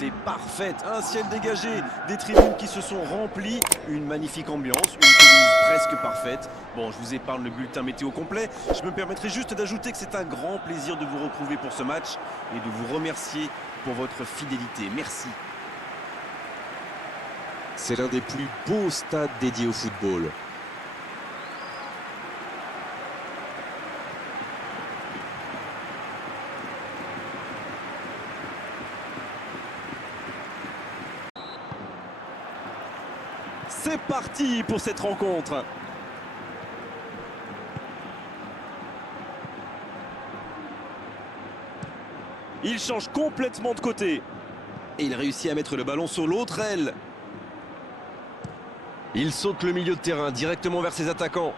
était parfaite. Un ciel dégagé, des tribunes qui se sont remplies, une magnifique ambiance, une pelouse presque parfaite. Bon, je vous épargne le bulletin météo complet. Je me permettrai juste d'ajouter que c'est un grand plaisir de vous retrouver pour ce match et de vous remercier pour votre fidélité. Merci. C'est l'un des plus beaux stades dédiés au football. C'est parti pour cette rencontre. Il change complètement de côté. Et il réussit à mettre le ballon sur l'autre aile. Il saute le milieu de terrain directement vers ses attaquants.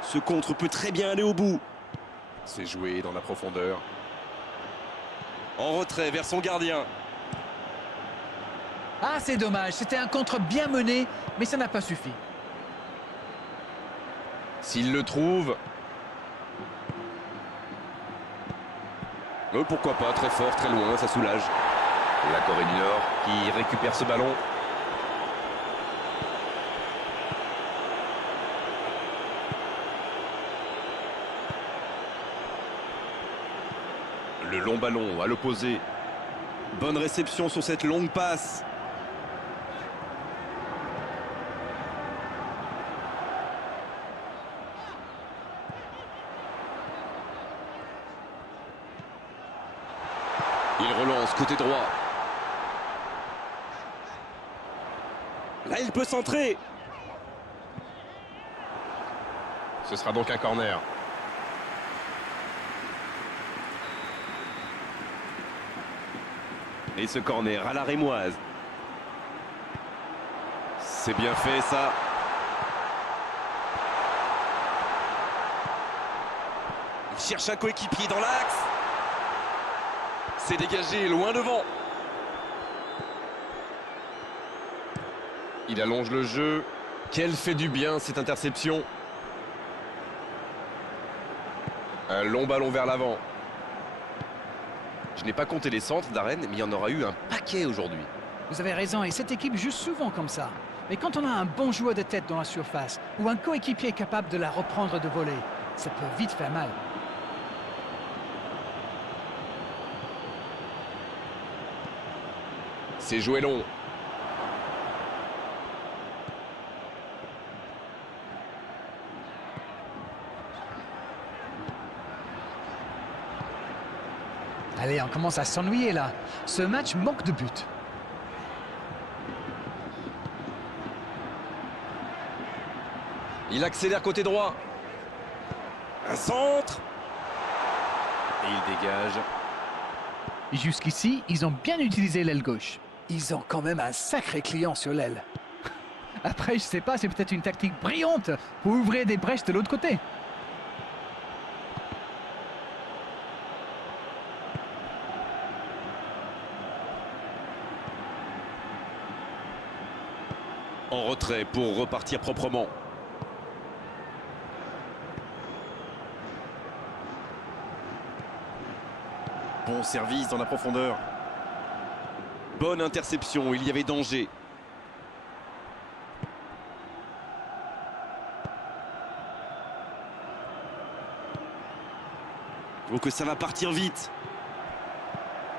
Ce contre peut très bien aller au bout. C'est joué dans la profondeur. En retrait vers son gardien. Ah, c'est dommage, c'était un contre bien mené, mais ça n'a pas suffi. S'il le trouve... pourquoi pas, très fort, très loin, ça soulage. La Corée du Nord qui récupère ce ballon. Le long ballon à l'opposé. Bonne réception sur cette longue passe. Il relance côté droit. Là, il peut centrer. Ce sera donc un corner. Et ce corner à la rémoise. C'est bien fait ça. Il cherche un coéquipier dans l'axe. C'est dégagé loin devant. Il allonge le jeu. Quel fait du bien cette interception. Un long ballon vers l'avant. Je n'ai pas compté les centres d'Arène, mais il y en aura eu un paquet aujourd'hui. Vous avez raison, et cette équipe joue souvent comme ça. Mais quand on a un bon joueur de tête dans la surface, ou un coéquipier capable de la reprendre de volée, ça peut vite faire mal. C'est joué long. Allez, on commence à s'ennuyer là. Ce match manque de but. Il accélère côté droit. Un centre. Et il dégage. Jusqu'ici, ils ont bien utilisé l'aile gauche. Ils ont quand même un sacré client sur l'aile. Après, je sais pas, c'est peut-être une tactique brillante pour ouvrir des brèches de l'autre côté. En retrait pour repartir proprement. Bon service dans la profondeur. Bonne interception, il y avait danger. Oh, que ça va partir vite.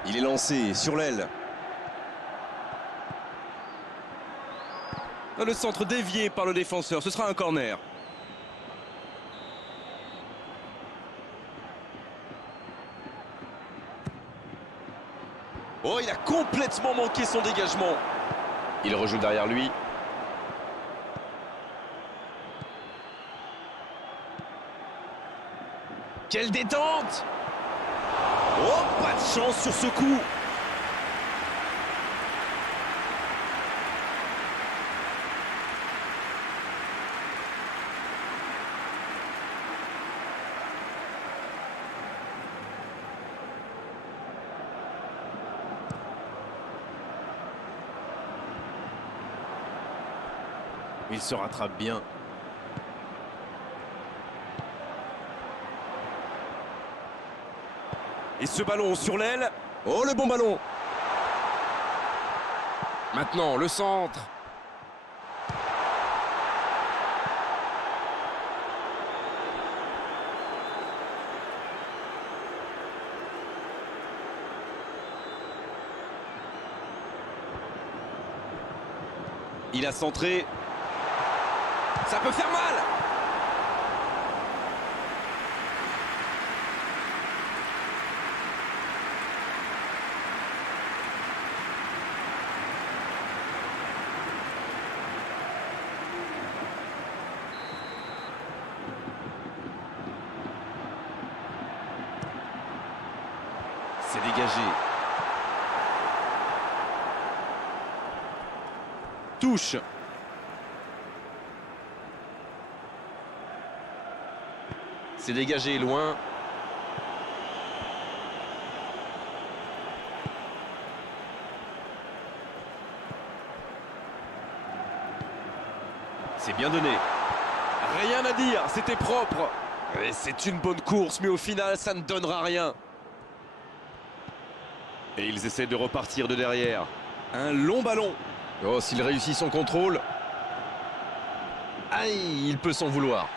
Il est lancé sur l'aile. Le centre dévié par le défenseur, ce sera un corner. Oh, il a complètement manqué son dégagement. Il rejoue derrière lui. Quelle détente! Oh, pas de chance sur ce coup. Il se rattrape bien. Et ce ballon sur l'aile. Oh, le bon ballon! Maintenant, le centre. Il a centré. Ça peut faire mal. C'est dégagé. Touche. C'est dégagé loin. C'est bien donné. Rien à dire, c'était propre. Et c'est une bonne course, mais au final, ça ne donnera rien. Et ils essaient de repartir de derrière. Un long ballon. Oh, s'il réussit son contrôle. Aïe, il peut s'en vouloir.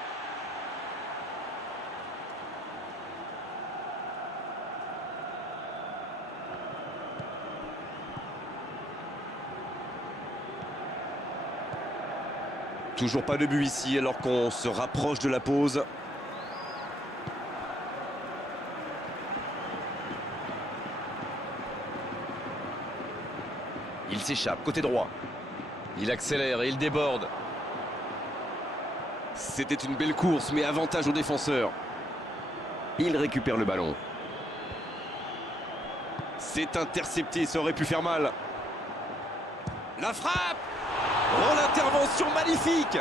Toujours pas de but ici alors qu'on se rapproche de la pause. Il s'échappe, côté droit. Il accélère et il déborde. C'était une belle course, mais avantage aux défenseurs. Il récupère le ballon. C'est intercepté, ça aurait pu faire mal. La frappe! Oh, l'intervention magnifique!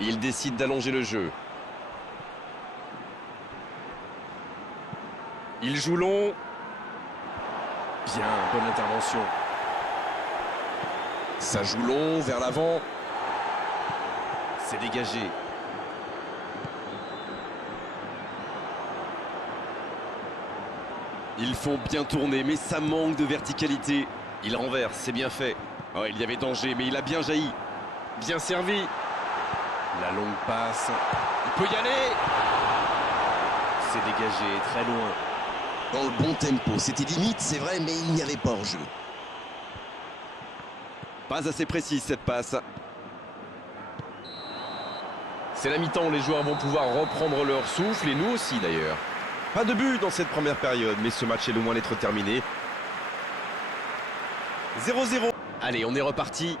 Il décide d'allonger le jeu. Il joue long. Bien, bonne intervention. Ça joue long, vers l'avant. C'est dégagé. Ils font bien tourner, mais ça manque de verticalité. Il renverse, c'est bien fait. Oh, il y avait danger, mais il a bien jailli. Bien servi. La longue passe. Il peut y aller. C'est dégagé, très loin. Dans le bon tempo, c'était limite, c'est vrai, mais il n'y avait pas hors-jeu. Pas assez précise cette passe. C'est la mi-temps, les joueurs vont pouvoir reprendre leur souffle, et nous aussi d'ailleurs. Pas de but dans cette première période, mais ce match est loin d'être terminé. 0-0. Allez, on est reparti.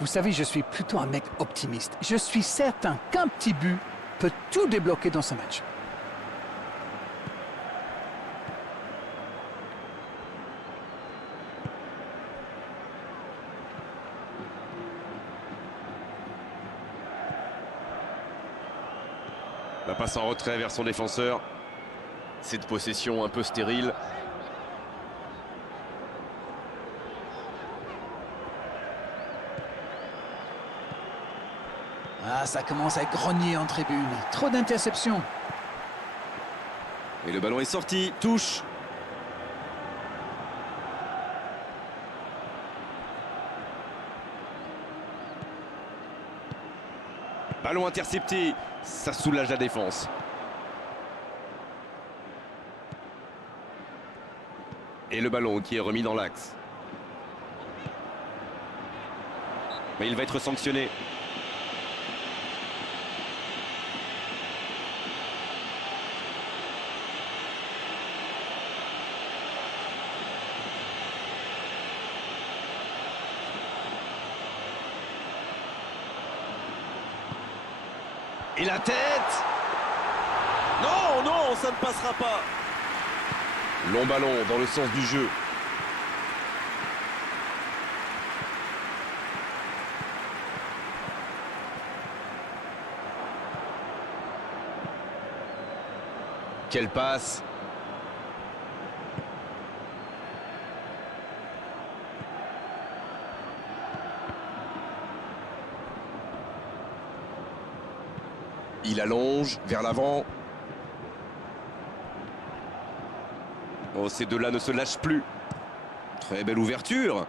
Vous savez, je suis plutôt un mec optimiste. Je suis certain qu'un petit but peut tout débloquer dans ce match. La passe en retrait vers son défenseur. Cette possession un peu stérile. Ah, ça commence à grogner en tribune. Trop d'interceptions. Et le ballon est sorti. Touche. Ballon intercepté. Ça soulage la défense. Et le ballon qui est remis dans l'axe. Mais il va être sanctionné. Et la tête! Non, non, ça ne passera pas. Long ballon dans le sens du jeu. Quelle passe! Il allonge vers l'avant. Oh, ces deux-là ne se lâchent plus. Très belle ouverture.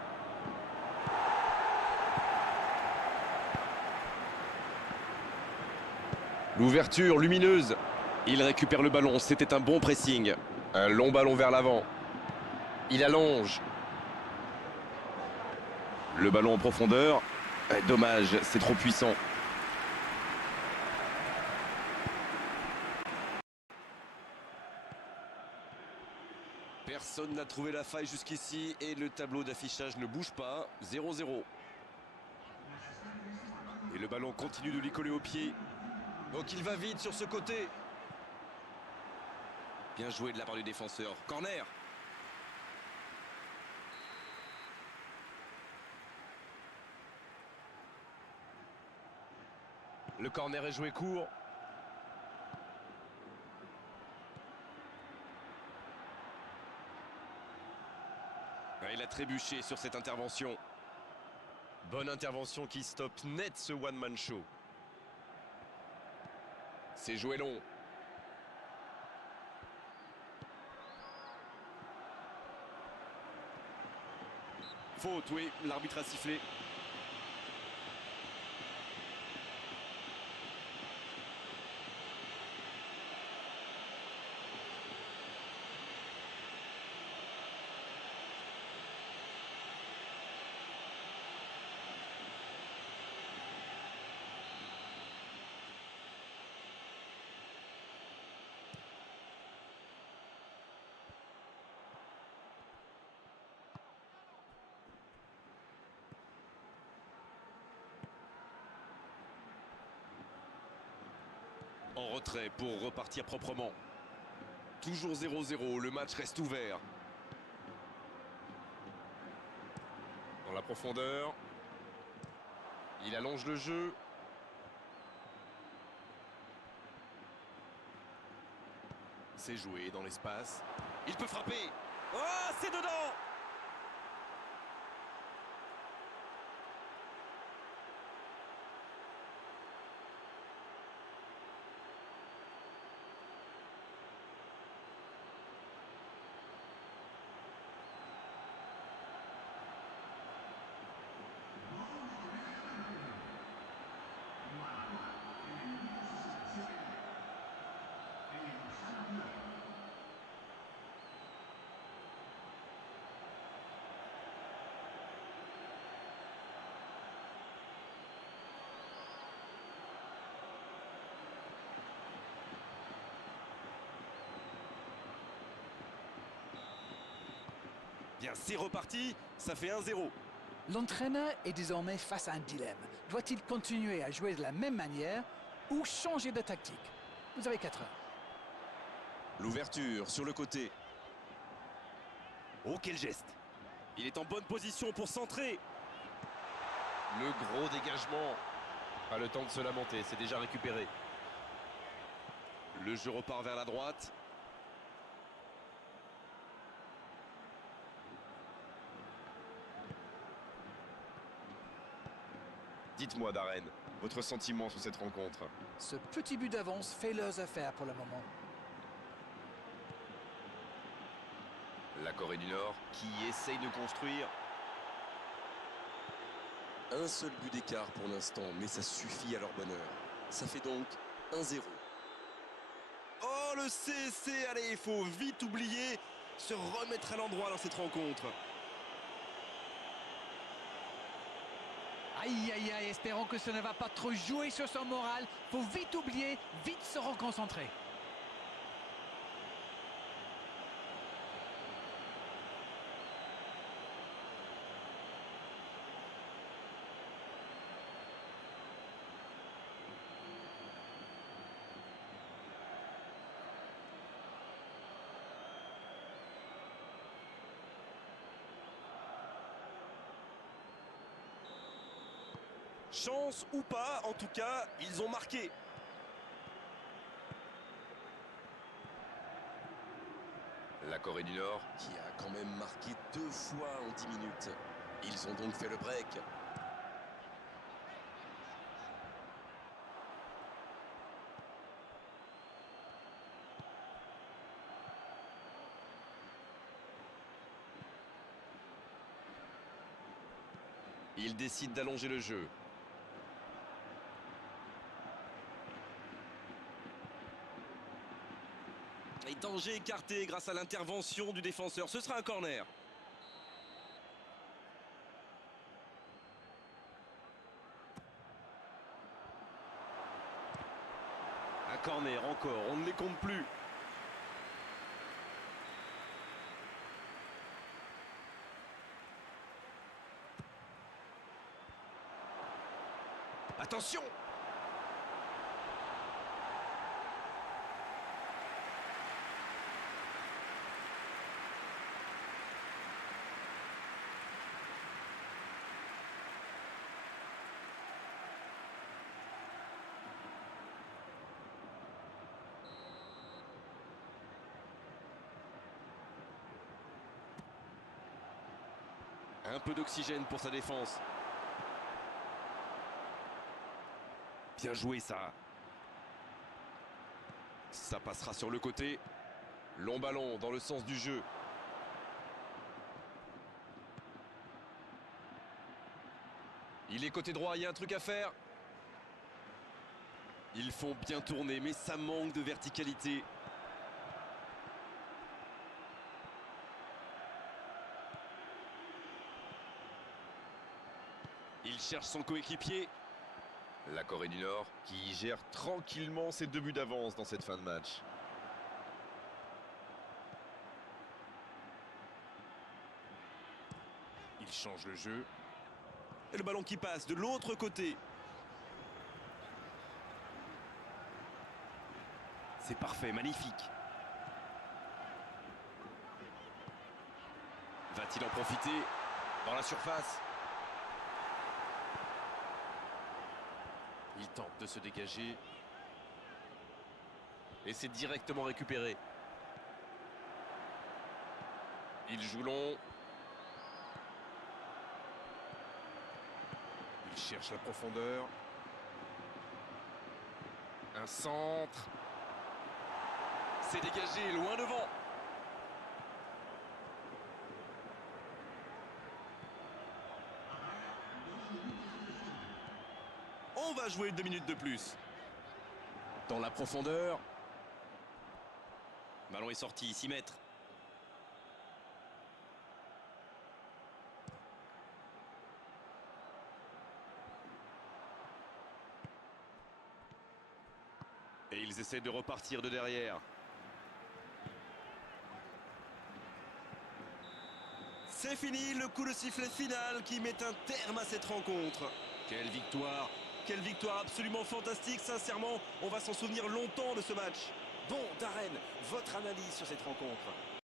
L'ouverture lumineuse. Il récupère le ballon, c'était un bon pressing. Un long ballon vers l'avant. Il allonge. Le ballon en profondeur. Dommage, c'est trop puissant. Personne n'a trouvé la faille jusqu'ici et le tableau d'affichage ne bouge pas. 0-0. Et le ballon continue de lui coller au pied. Donc il va vite sur ce côté. Bien joué de la part du défenseur. Corner. Le corner est joué court. Il a trébuché sur cette intervention. Bonne intervention qui stoppe net ce one-man show. C'est joué long. Faute, oui, l'arbitre a sifflé. En retrait pour repartir proprement. Toujours 0-0, le match reste ouvert. Dans la profondeur. Il allonge le jeu. C'est joué dans l'espace. Il peut frapper. Oh, c'est dedans! Bien, c'est reparti, ça fait 1-0. L'entraîneur est désormais face à un dilemme. Doit-il continuer à jouer de la même manière ou changer de tactique? Vous avez 4 heures. L'ouverture sur le côté. Oh, quel geste! Il est en bonne position pour centrer. Le gros dégagement. Pas le temps de se lamenter, c'est déjà récupéré. Le jeu repart vers la droite. Dites-moi, Darren, votre sentiment sur cette rencontre? Ce petit but d'avance fait leurs affaires pour le moment. La Corée du Nord Qui essaye de construire. Un seul but d'écart pour l'instant, mais ça suffit à leur bonheur. Ça fait donc 1-0. Oh, le CSC, allez, il faut vite oublier, se remettre à l'endroit dans cette rencontre. Aïe, aïe, aïe, espérons que ça ne va pas trop jouer sur son moral. Faut vite oublier, vite se reconcentrer. Chance ou pas, en tout cas, ils ont marqué. La Corée du Nord. Qui a quand même marqué 2 fois en 10 minutes. Ils ont donc fait le break. Il décide d'allonger le jeu. Et danger écarté grâce à l'intervention du défenseur. Ce sera un corner. Un corner encore, on ne les compte plus. Attention! Un peu d'oxygène pour sa défense. Bien joué ça. Ça passera sur le côté. Long ballon dans le sens du jeu. Il est côté droit, il y a un truc à faire. Ils font bien tourner, mais ça manque de verticalité. Il cherche son coéquipier. La Corée du Nord qui gère tranquillement ses 2 buts d'avance dans cette fin de match. Il change le jeu. Et le ballon qui passe de l'autre côté. C'est parfait, magnifique. Va-t-il en profiter? Dans la surface. Il tente de se dégager. Et c'est directement récupéré. Il joue long. Il cherche la profondeur. Un centre. C'est dégagé, loin devant. On va jouer 2 minutes de plus. Dans la profondeur. Ballon est sorti, 6 mètres. Et ils essaient de repartir de derrière. C'est fini, le coup de sifflet final qui met un terme à cette rencontre. Quelle victoire absolument fantastique, sincèrement, on va s'en souvenir longtemps de ce match. Bon, Darren, votre analyse sur cette rencontre?